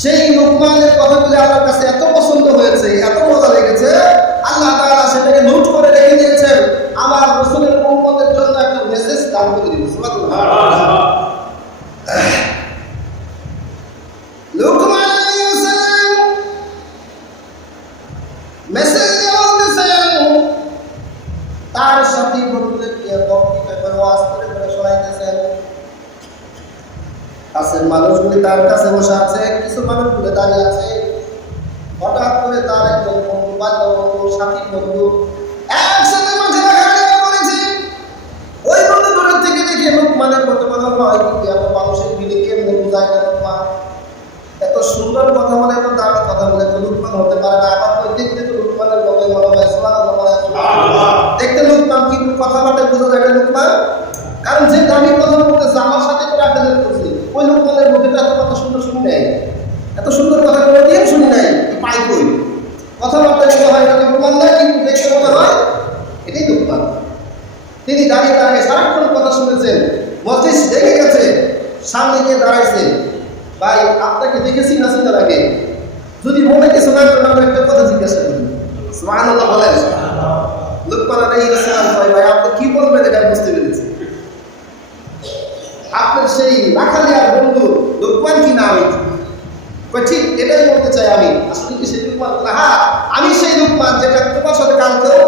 সেই লোকমানের কথাগুলি আমার কাছে এত পছন্দ হয়েছে, এত মজা লেগেছে, আল্লাহ তাআলা সেটাকে নোট করে রেখে দিয়েছেন আমার রাসূলের উম্মতের জন্য একটা মেসেজ দান করে দিবেন। সুবহানাল্লাহ। লোকমান আলাইহিস সালাম মেসেজ দিয়েছেন, তার সাথে বন্ধুদেরকে বক্তৃতা করে ওয়াজ করে শোনাইতেছেন। কাছের মানুষগুলি তার কাছে বসে আছে, কিছু মানুষগুলি দাঁড়িয়ে আছে। হঠাৎ করে তার একজন বন্ধু, বান্ধব বন্ধু, সাথী বন্ধু একসাথে মাঝে দেখা করেছে। ওই বন্ধু দূরের থেকে দেখে লোকমানের মতো কথা হয়, কিন্তু এত মানুষের ভিড়ে কেমনে বোঝায় না লোকমান? এত সুন্দর কথা বলে, এত দামি কথা বলে তো লোকমান হতে পারে না। আবার ওই দেখতে তো লোকমানের মতোই মনে হয়। সুবহানাল্লাহ। দেখতে লোকমান, কিন্তু কথাবার্তা বোঝা যায় না লোকমান। কারণ যে দামি কথা বলতেছে আমার সাথে করে আড্ডা করছে, ওই লোকমানের মধ্যে এত কথা সুন্দর শুনি নাই, এত সুন্দর কথা কোনোদিন শুনি নাই। পাই কই কথাবার্তা মনে হয় এটা লোকমান না, কিন্তু দেখতে মনে হয় এটাই লোকমান। তিনি দাঁড়িয়ে দাঁড়িয়ে সারাক্ষণ কথা শুনেছেন, মজলিস দেখে গেছে, সামনে গিয়ে দাঁড়াইছে। ভাই আপনাকে দেখেছি না চিন্তা লাগে, যদি মনে কিছু না করেন আমরা একটা কথা জিজ্ঞাসা করি। সুবহানাল্লাহ বলেন। লোকমান আলাইহিস সালাম ভাই আপনি কি বলবেন এটা বুঝতে পেরেছি। আপনার সেই রাখালিয়ার বন্ধু লোকমান কি নাম? ঠিক এটাই বলতে চাই আমি। আসলে কি সেই লোকমান? হ্যাঁ, আমি সেই লোকমান যেটা তোমার সাথে কালকেও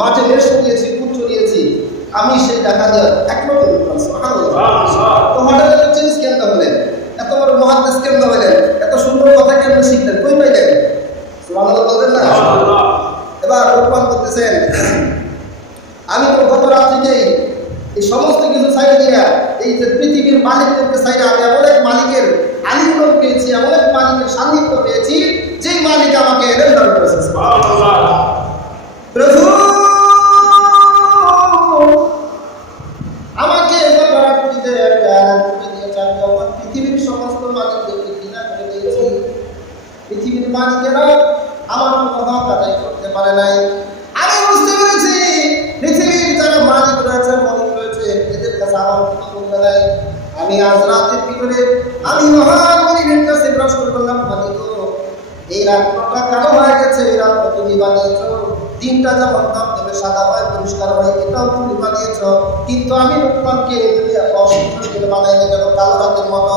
মাঠে রেস দিয়েছি, কুট চড়িয়েছি। আমি সেই রাখালিয়ার একমাত্র লোকমান। সুবহানাল্লাহ। তো হঠাৎ এত চেঞ্জ কেন হলেন? এত বড় মুহাদ্দিস কেন হলেন? এত সুন্দর কথা কেন শিখলেন? কই পাইলেন? সুবহানাল্লাহ বলবেন না? এবার লোকমান বলতেছেন, আমি তো গত রাত্রিতেই এই সমস্ত কিছু সাইড দিয়া এই যে পৃথিবীর মালিকদেরকে সাইডে আমি এমন এক মালিকের আলিঙ্গন পেয়েছি, এমন এক মালিকের সান্নিধ্য পেয়েছি, যেই মালিক আমাকে রেন্ডার করেছে। প্রভু আমাকে পৃথিবীর সমস্ত মালিকদেরকে ঘৃণা করে দিয়েছি। পৃথিবীর মালিকেরা আমার কোনো হক আদায় করতে পারে নাই। আমি বুঝতে পেরেছি পৃথিবীর যারা মালিক রয়েছে, মালিক রয়েছে, এদের কাছে আমার কোনো মূল্য নাই। আমি আজ রাতের ভিতরে আমি মহাগরিবের কাছে প্রশ্ন করলাম, মালিক এই রাতটা কালো হয়ে গেছে, এই রাতটা তুমি বানিয়েছ। দিনটা যেমন ধবধবে সাদা হয়, পরিষ্কার হয়, এটাও তুমি বানিয়েছ। কিন্তু আমি লোকমানকে অসুন্দর করে বানাইলে গেল কালো রাতের মতো।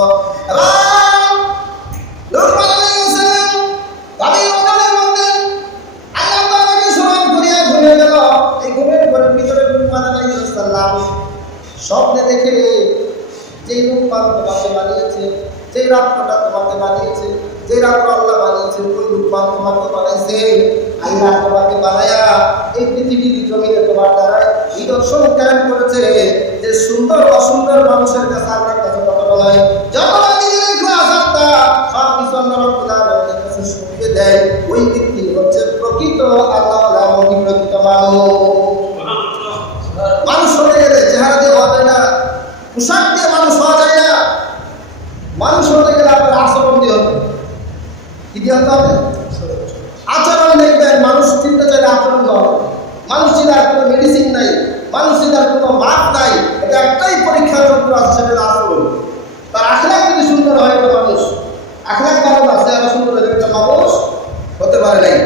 লোকমান আলাইহিস সালাম আমি ওখানের মধ্যে আল্লাহ তাআলাকে স্মরণ করিয়া ঘুরে গেল। এই ঘুমের ঘরের ভিতরে লোকমান আলাইহিস সালাম স্বপ্নে দেখে, যে লোকমান তোমাকে বানিয়েছে, যে রাতটা তোমাকে বানিয়েছে, যে রাত আল্লাহ বানিয়েছে, ওই লোকমান তোমাকে বানাইছে। আল্লাহ তোমাকে বানায়া এই পৃথিবীর জমিনে তোমার দ্বারা নিদর্শন কায়েম করেছে যে সুন্দর অসুন্দর মানুষের কাছে আল্লাহর কাছে কথা বলা হয়। যতটা নিজের ক্লাসটা সব কিছু আল্লাহ রাব্বুল আলামিনের কাছে শুনিয়ে দেয়। ওই ব্যক্তি হচ্ছে প্রকৃত আল্লাহওয়ালা, প্রকৃত মানুষ হতে গেলে চেহারা দিয়ে হওয়া যায় না, পোশাক দিয়ে মানুষ হওয়া যায় না। মানুষ হতে গেলে আপনার আচরণ দিয়ে হবে। কি দিয়ে হতে হবে? আচরণ দেখবেন, মানুষ চিনতে চাইলে আচরণ দেওয়া হবে। মানুষ চিনার কোনো মেডিসিন নাই, মানুষ চিনার কোনো মাপ নাই। এটা একটাই পরীক্ষার যন্ত্র আছে, সেটা আচরণ। তার আখলাক যদি সুন্দর হয় একটা মানুষ, আখলাক ভালো আছে, আরো সুন্দর একটা মানুষ হতে পারে নাই।